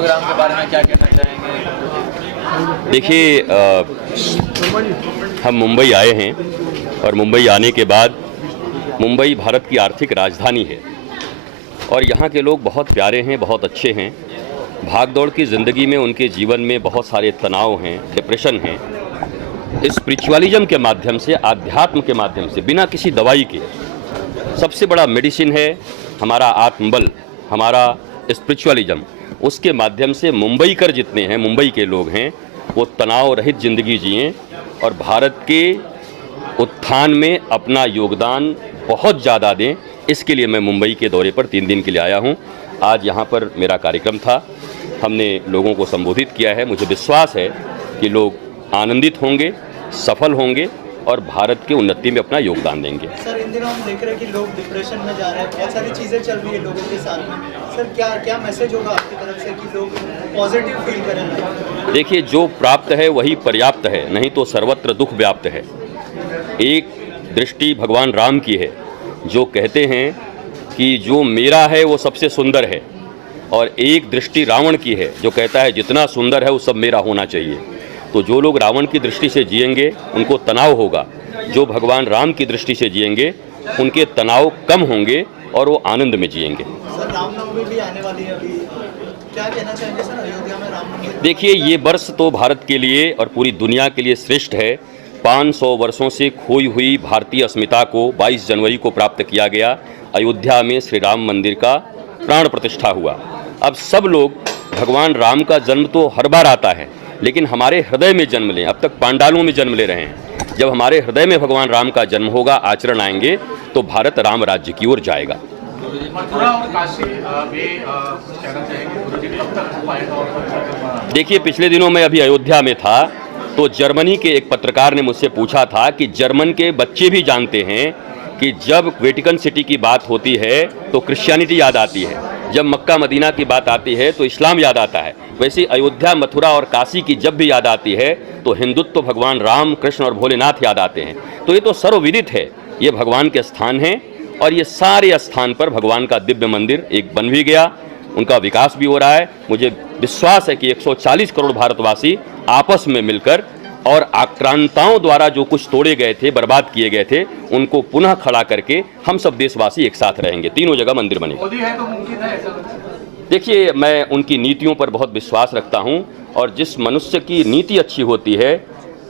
Programme के बारे में क्या कहना चाहेंगे? देखिए, हम मुंबई आए हैं और मुंबई आने के बाद मुंबई भारत की आर्थिक राजधानी है और यहाँ के लोग बहुत प्यारे हैं, बहुत अच्छे हैं। भागदौड़ की ज़िंदगी में उनके जीवन में बहुत सारे तनाव हैं, डिप्रेशन हैं। स्पिरिचुअलिज्म के माध्यम से, आध्यात्म के माध्यम से, बिना किसी दवाई के, सबसे बड़ा मेडिसिन है हमारा आत्मबल, हमारा स्पिरिचुअलिज्म। उसके माध्यम से मुंबईकर जितने हैं, मुंबई के लोग हैं, वो तनाव रहित ज़िंदगी जिएं और भारत के उत्थान में अपना योगदान बहुत ज़्यादा दें। इसके लिए मैं मुंबई के दौरे पर 3 दिन के लिए आया हूँ। आज यहाँ पर मेरा कार्यक्रम था, हमने लोगों को संबोधित किया है। मुझे विश्वास है कि लोग आनंदित होंगे, सफल होंगे और भारत की उन्नति में अपना योगदान देंगे। सर, इन दिनों हम देख रहे हैं कि लोग डिप्रेशन में जा रहे हैं, बहुत सारी चीज़ें चल रही है लोगों के साथ में। सर, क्या मैसेज होगा आपकी तरफ से कि लोग पॉजिटिव फील करें? देखिए, जो प्राप्त है वही पर्याप्त है, नहीं तो सर्वत्र दुख व्याप्त है। एक दृष्टि भगवान राम की है, जो कहते हैं कि जो मेरा है वो सबसे सुंदर है, और एक दृष्टि रावण की है, जो कहता है जितना सुंदर है वो सब मेरा होना चाहिए। तो जो लोग रावण की दृष्टि से जिएंगे उनको तनाव होगा, जो भगवान राम की दृष्टि से जिएंगे उनके तनाव कम होंगे और वो आनंद में जिएंगे। सर, रामनवमी भी आने वाली है, अभी क्या कहना चाहेंगे सर अयोध्या में रामनवमी? देखिए, ये वर्ष तो भारत के लिए और पूरी दुनिया के लिए श्रेष्ठ है। 500 वर्षों से खोई हुई भारतीय अस्मिता को 22 जनवरी को प्राप्त किया गया। अयोध्या में श्री राम मंदिर का प्राण प्रतिष्ठा हुआ। अब सब लोग, भगवान राम का जन्म तो हर बार आता है, लेकिन हमारे हृदय में जन्म लें। अब तक पांडालों में जन्म ले रहे हैं, जब हमारे हृदय में भगवान राम का जन्म होगा, आचरण आएंगे, तो भारत राम राज्य की ओर जाएगा। मथुरा और काशी में कुछ कहना चाहेंगे गुरुजी, कब तक हो पाएगा? और देखिए, पिछले दिनों मैं अभी अयोध्या में था, तो जर्मनी के एक पत्रकार ने मुझसे पूछा था कि जर्मन के बच्चे भी जानते हैं कि जब वेटिकन सिटी की बात होती है तो क्रिश्चियनिटी याद आती है, जब मक्का मदीना की बात आती है तो इस्लाम याद आता है। वैसे अयोध्या, मथुरा और काशी की जब भी याद आती है तो हिंदुत्व, भगवान राम, कृष्ण और भोलेनाथ याद आते हैं। तो ये तो सर्वविदित है, ये भगवान के स्थान हैं और ये सारे स्थान पर भगवान का दिव्य मंदिर एक बन भी गया, उनका विकास भी हो रहा है। मुझे विश्वास है कि 140 करोड़ भारतवासी आपस में मिलकर और आक्रांताओं द्वारा जो कुछ तोड़े गए थे, बर्बाद किए गए थे, उनको पुनः खड़ा करके हम सब देशवासी एक साथ रहेंगे। तीनों जगह मंदिर बनेंगे। मोदी है तो मुमकिन है ऐसा? देखिए, मैं उनकी नीतियों पर बहुत विश्वास रखता हूं और जिस मनुष्य की नीति अच्छी होती है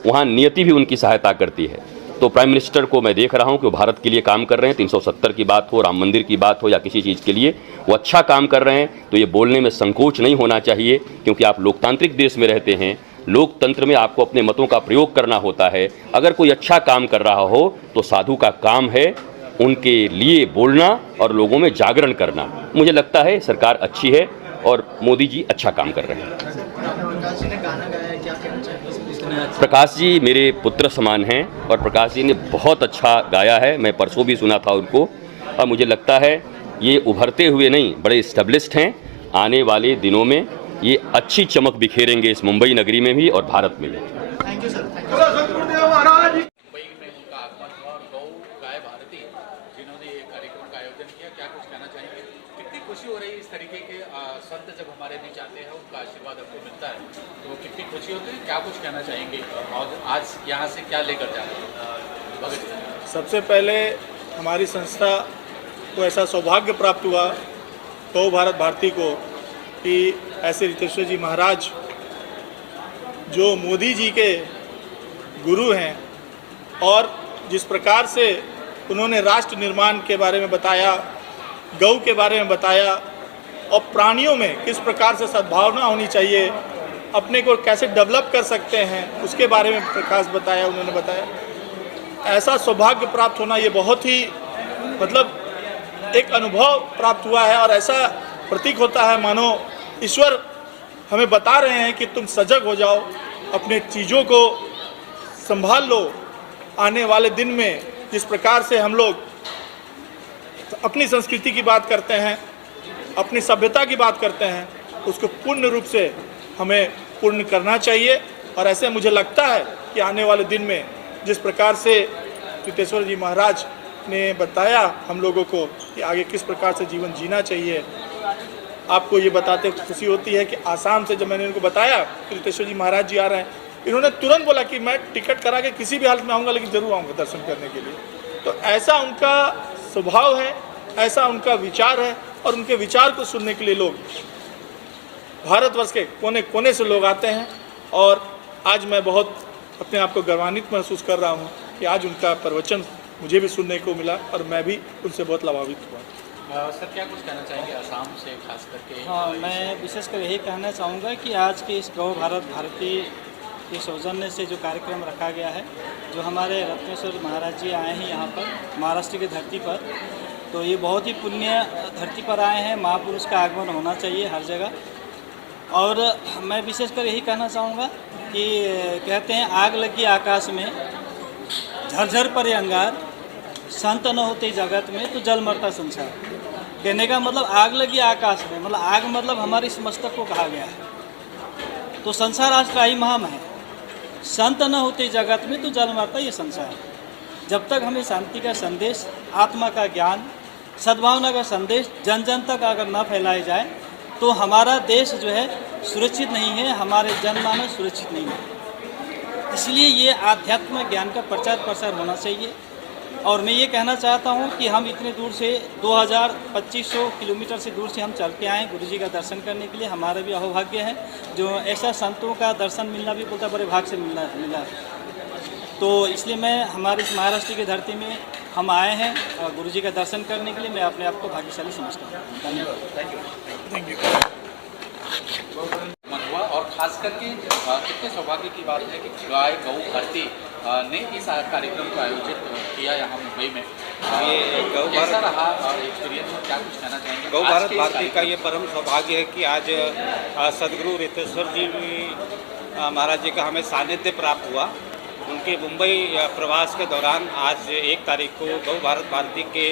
वहां नियति भी उनकी सहायता करती है। तो प्राइम मिनिस्टर को मैं देख रहा हूं कि वो भारत के लिए काम कर रहे हैं। 370 की बात हो, राम मंदिर की बात हो या किसी चीज़ के लिए, वो अच्छा काम कर रहे हैं। तो ये बोलने में संकोच नहीं होना चाहिए, क्योंकि आप लोकतांत्रिक देश में रहते हैं। लोकतंत्र में आपको अपने मतों का प्रयोग करना होता है। अगर कोई अच्छा काम कर रहा हो तो साधु का काम है उनके लिए बोलना और लोगों में जागरण करना। मुझे लगता है सरकार अच्छी है और मोदी जी अच्छा काम कर रहे हैं। प्रकाश जी ने गाना गाया है, क्या कहना चाहेंगे? प्रकाश जी मेरे पुत्र समान हैं और प्रकाश जी ने बहुत अच्छा गाया है। मैं परसों भी सुना था उनको और मुझे लगता है ये उभरते हुए नहीं, बड़े इस्टेब्लिश्ड हैं। आने वाले दिनों में ये अच्छी चमक बिखेरेंगे इस मुंबई नगरी में भी और भारत में भी। Thank you sir, thank you. Mumbai में उनका आगमन हुआ और गौ गाय भारती जिन्होंने ये कार्यक्रम का आयोजन किया, क्या कुछ कहना चाहेंगे? कितनी खुशी हो रही है इस तरीके के संत जब हमारे बीच आते हैं, उनका आशीर्वाद हमको मिलता है, तो कितनी खुशी होती है? क्या कुछ कहना चाहेंगे और आज यहाँ से क्या लेकर जा रहे हैं भगत जी? सबसे पहले हमारी संस्था को ऐसा सौभाग्य प्राप्त हुआ, गौ भारत भारती को, कि ऐसे रितेश्वर जी महाराज जो मोदी जी के गुरु हैं और जिस प्रकार से उन्होंने राष्ट्र निर्माण के बारे में बताया, गौ के बारे में बताया और प्राणियों में किस प्रकार से सद्भावना होनी चाहिए, अपने को कैसे डेवलप कर सकते हैं, उसके बारे में प्रकाश बताया, उन्होंने बताया। ऐसा सौभाग्य प्राप्त होना ये बहुत ही मतलब एक अनुभव प्राप्त हुआ है और ऐसा प्रतीक होता है मानो ईश्वर हमें बता रहे हैं कि तुम सजग हो जाओ, अपने चीज़ों को संभाल लो। आने वाले दिन में जिस प्रकार से हम लोग अपनी संस्कृति की बात करते हैं, अपनी सभ्यता की बात करते हैं, उसको पूर्ण रूप से हमें पूर्ण करना चाहिए। और ऐसे मुझे लगता है कि आने वाले दिन में जिस प्रकार से रितेश्वर जी महाराज ने बताया हम लोगों को कि आगे किस प्रकार से जीवन जीना चाहिए, आपको ये बताते हुए खुशी होती है कि आसाम से जब मैंने इनको बताया कि रितेश्वर जी महाराज जी आ रहे हैं, इन्होंने तुरंत बोला कि मैं टिकट करा के किसी भी हालत में आऊँगा, लेकिन ज़रूर आऊँगा दर्शन करने के लिए। तो ऐसा उनका स्वभाव है, ऐसा उनका विचार है, और उनके विचार को सुनने के लिए लोग भारतवर्ष के कोने कोने से लोग आते हैं। और आज मैं बहुत अपने आप को गौरवान्वित महसूस कर रहा हूँ कि आज उनका प्रवचन मुझे भी सुनने को मिला और मैं भी उनसे बहुत लाभान्वित हुआ। सर क्या कुछ कहना चाहेंगे आसाम से खास करके? हाँ, मैं विशेषकर यही कहना चाहूँगा कि आज के इस गौ भारत भारती के सौजन्य से जो कार्यक्रम रखा गया है, जो हमारे रत्नेश्वर महाराज जी आए हैं यहाँ पर महाराष्ट्र की धरती पर, तो ये बहुत ही पुण्य धरती पर आए हैं। महापुरुष का आगमन होना चाहिए हर जगह। और मैं विशेषकर यही कहना चाहूँगा कि कहते हैं आग लगी आकाश में, झरझर पड़े अंगार, संत न होते जगत में तो जल मरता संसार। कहने का मतलब आग लगी आकाश में, मतलब आग मतलब हमारे इस मस्तक को कहा गया है। तो संसार आज त्राहिमाम है, संत न होते जगत में तो जल मरता ये संसार। जब तक हमें शांति का संदेश, आत्मा का ज्ञान, सद्भावना का संदेश जन जन तक अगर न फैलाया जाए तो हमारा देश जो है सुरक्षित नहीं है, हमारे जनमानस सुरक्षित नहीं है। इसलिए ये आध्यात्म ज्ञान का प्रचार प्रसार होना चाहिए। और मैं ये कहना चाहता हूँ कि हम इतने दूर से 2500 किलोमीटर से दूर से हम चल के आए गुरु जी का दर्शन करने के लिए। हमारा भी अहोभाग्य है, जो ऐसा संतों का दर्शन मिलना भी बोलता बड़े भाग से मिला है। तो इसलिए मैं हमारे इस महाराष्ट्र की धरती में हम आए हैं गुरु जी का दर्शन करने के लिए। मैं अपने आप को भाग्यशाली समझता हूँ। धन्यवाद। Thank you. मन हुआ और खास करके कितने सौभाग्य की बात है कि गाय गौ भारती ने इस कार्यक्रम का आयोजित किया यहाँ मुंबई में। ये गौ कैसा भारत रहा एक्सपीरियंस और क्या कुछ कहना चाहेंगे? गौ आज भारत के इस भारती का कार्यक्रम ये परम सौभाग्य है कि आज सदगुरु रितेश्वर जी महाराज जी का हमें सानिध्य प्राप्त हुआ। उनके मुंबई प्रवास के दौरान आज 1 तारीख को गौ भारत भारती के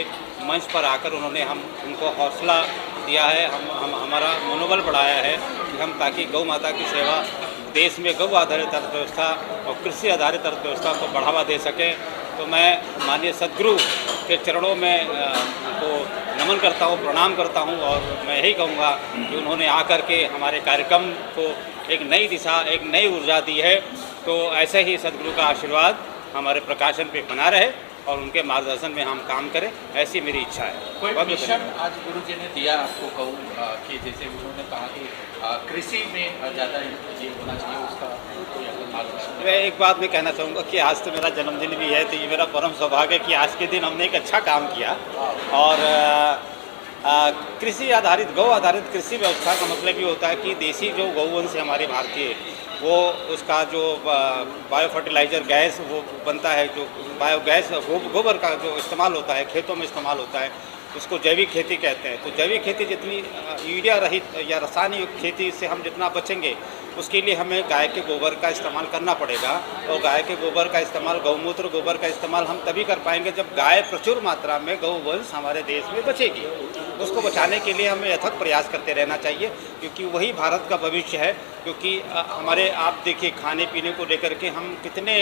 मंच पर आकर उन्होंने उनको हौसला दिया है, हमारा मनोबल बढ़ाया है कि हम ताकि गौ माता की सेवा, देश में गौ आधारित अर्थव्यवस्था और कृषि आधारित अर्थव्यवस्था को बढ़ावा दे सकें। तो मैं माननीय सदगुरु के चरणों में उनको नमन करता हूँ, प्रणाम करता हूँ। और मैं यही कहूँगा कि उन्होंने आकर के हमारे कार्यक्रम को एक नई दिशा, एक नई ऊर्जा दी है। तो ऐसे ही सदगुरु का आशीर्वाद हमारे प्रकाशन पे बना रहे और उनके मार्गदर्शन में हम काम करें, ऐसी मेरी इच्छा है। कोई मिशन आज गुरु जी ने दिया आपको गौ कि जैसे उन्होंने कहा कि कृषि में ज़्यादा ये होना चाहिए, उसका कोई मार्गदर्शन? मैं एक बात मैं कहना चाहूँगा कि आज तो मेरा जन्मदिन भी है, तो ये मेरा परम सौभाग्य है कि आज के दिन हमने एक अच्छा काम किया। और कृषि आधारित, गौ आधारित कृषि व्यवस्था का मतलब ये होता है कि देसी जो गौवंश है हमारी भारतीय, वो उसका जो बायो फर्टिलाइज़र गैस वो बनता है, जो बायोगैस गोबर का जो इस्तेमाल होता है, खेतों में इस्तेमाल होता है, उसको जैविक खेती कहते हैं। तो जैविक खेती जितनी यूरिया रहित या रासायनिक खेती से हम जितना बचेंगे, उसके लिए हमें गाय के गोबर का इस्तेमाल करना पड़ेगा। और गाय के गोबर का इस्तेमाल, गौमूत्र गोबर का इस्तेमाल हम तभी कर पाएंगे जब गाय प्रचुर मात्रा में गौवंश हमारे देश में बचेगी। उसको बचाने के लिए हमें अथक प्रयास करते रहना चाहिए, क्योंकि वही भारत का भविष्य है। क्योंकि हमारे आप देखिए खाने पीने को लेकर के हम कितने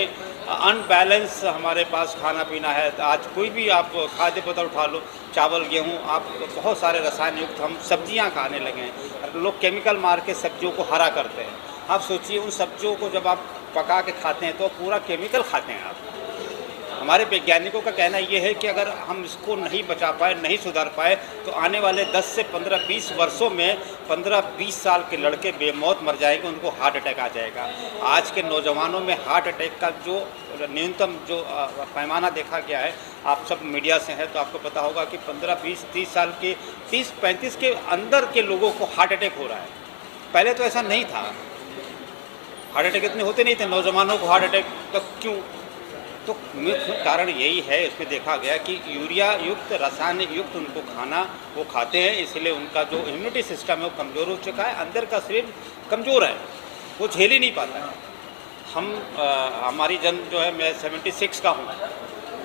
अनबैलेंस हमारे पास खाना पीना है। आज कोई भी आप खाद्य पदार्थ उठा लो, चावल गेहूँ, आप बहुत सारे रसायन युक्त हम सब्जियां खाने लगे हैं। लोग केमिकल मार के सब्जियों को हरा करते हैं। आप सोचिए उन सब्जियों को जब आप पका के खाते हैं तो पूरा केमिकल खाते हैं आप। हमारे वैज्ञानिकों का कहना ये है कि अगर हम इसको नहीं बचा पाए, नहीं सुधार पाए, तो आने वाले 10 से 15-20 वर्षों में 15-20 साल के लड़के बेमौत मर जाएंगे, उनको हार्ट अटैक आ जाएगा। आज के नौजवानों में हार्ट अटैक का जो न्यूनतम जो पैमाना देखा गया है, आप सब मीडिया से हैं तो आपको पता होगा कि 15-20-30 साल के 30-35 के अंदर के लोगों को हार्ट अटैक हो रहा है। पहले तो ऐसा नहीं था, हार्ट अटैक इतने होते नहीं थे नौजवानों को हार्ट अटैक। तो क्यों? तो मुख्य कारण यही है, इसमें देखा गया कि यूरिया युक्त, रासायनिक युक्त उनको खाना वो खाते हैं, इसलिए उनका जो इम्यूनिटी सिस्टम है वो कमज़ोर हो चुका है। अंदर का शरीर कमज़ोर है, वो झेल ही नहीं पाता है। हमारी जन्म जो है, मैं 76 का हूँ,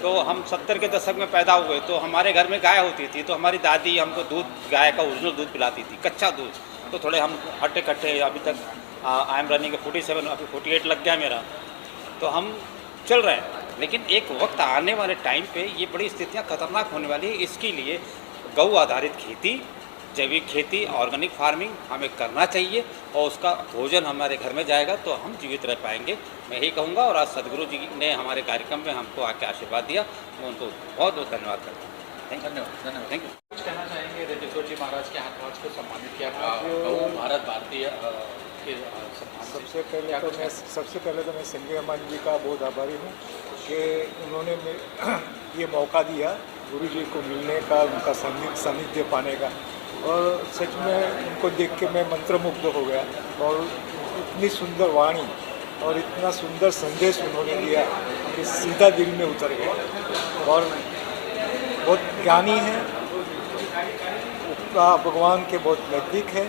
तो हम 70 के दशक में पैदा हुए। तो हमारे घर में गाय होती थी, तो हमारी दादी हमको दूध, गाय का ओरिजिनल दूध पिलाती थी, कच्चा दूध। तो थोड़े हम हट्टे कट्टे, अभी तक आई एम रनिंग 47, अभी 48 लग गया मेरा, तो हम चल रहे हैं। लेकिन एक वक्त आने वाले टाइम पे ये बड़ी स्थितियां खतरनाक होने वाली है। इसके लिए गौ आधारित खेती जैविक खेती, ऑर्गेनिक फार्मिंग हमें करना चाहिए और उसका भोजन हमारे घर में जाएगा तो हम जीवित रह पाएंगे। मैं यही कहूँगा। और आज सदगुरु जी ने हमारे कार्यक्रम में हमको आके आशीर्वाद दिया, मैं उनको बहुत बहुत धन्यवाद करता हूँ। धन्यवाद। Thank you. कुछ कहना चाहेंगे रितेश्वर जी महाराज के हाथराज को सम्मानित किया गौ भारत भारतीय के सम्मान से? सबसे पहले तो मैं संजय अमान जी का बहुत आभारी हूँ कि उन्होंने ये मौका दिया गुरु जी को मिलने का, उनका सानिध्य पाने का। और सच में उनको देख के मैं मंत्रमुग्ध हो गया। और इतनी सुंदर वाणी और इतना सुंदर संदेश उन्होंने दिया कि सीधा दिल में उतर गया। और बहुत ज्ञानी है, भगवान के बहुत नज़दीक है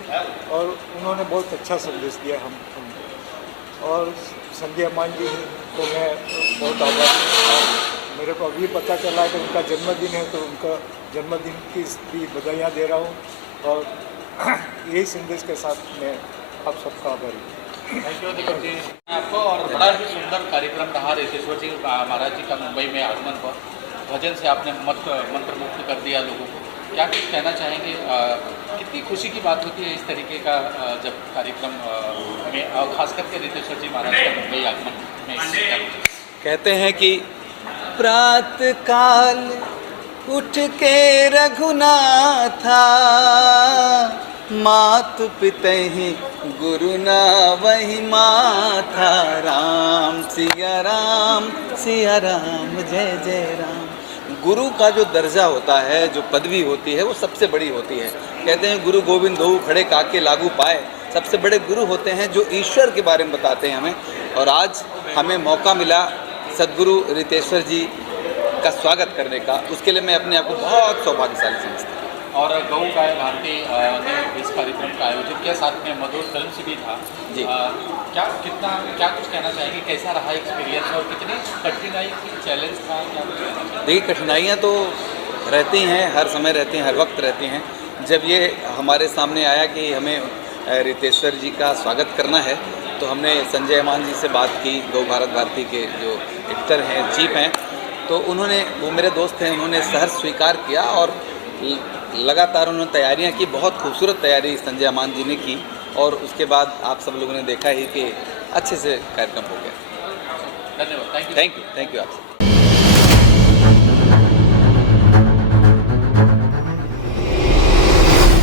और उन्होंने बहुत अच्छा संदेश दिया हमको। और संजय अमान जी को मैं बहुत आभारी। मेरे को अभी पता चला कि उनका जन्मदिन है, तो उनका जन्मदिन की भी बधाइयाँ दे रहा हूँ। और यही संदेश के साथ मैं आप सबका आभारी हूँ। थैंक यू दीपक जी आपको। और बड़ा ही सुंदर कार्यक्रम रहा रितेश्वर जी महाराज जी का मुंबई में आगमन पर। भजन से आपने मंत्रमुग्ध कर दिया लोगों को। क्या कुछ कहना चाहेंगे? कितनी खुशी की बात होती है इस तरीके का जब कार्यक्रम में, खास करके रितेश्वर जी महाराज का मुंबई आगमन में? कहते हैं कि प्रातः काल उठ के रघुनाथा, मातु पितहि गुरु ना वही माथा। राम सिया राम जय जय राम। गुरु का जो दर्जा होता है, जो पदवी होती है, वो सबसे बड़ी होती है। कहते हैं गुरु गोविंद हो खड़े काके लागू पाए। सबसे बड़े गुरु होते हैं जो ईश्वर के बारे में बताते हैं हमें। और आज हमें मौका मिला सदगुरु रितेश्वर जी का स्वागत करने का, उसके लिए मैं अपने आप को बहुत सौभाग्यशाली समझता हूँ। और गौ गाय भारती ने इस कार्यक्रम का आयोजन किया, साथ में मधुर फिल्म से भी था जी। क्या कुछ कहना चाहेंगे? कैसा रहा एक्सपीरियंस और कितनी कठिनाई चैलेंज था? क्या कुछ कहना चाहेंगे? देखिए, कठिनाइयाँ तो रहती हैं, हर समय रहती हैं, हर वक्त रहती हैं। जब ये हमारे सामने आया कि हमें रितेश्वर जी का स्वागत करना है, तो हमने संजय अमान जी से बात की, गौ भारत भारती के जो एडिटर हैं, चीफ हैं। तो उन्होंने, वो मेरे दोस्त हैं, उन्होंने सहर्ष स्वीकार किया और लगातार उन्होंने तैयारियां की। बहुत खूबसूरत तैयारी संजय अमान जी ने की। और उसके बाद आप सब लोगों ने देखा ही कि अच्छे से कार्यक्रम हो गया। धन्यवाद। थैंक यू आपसे।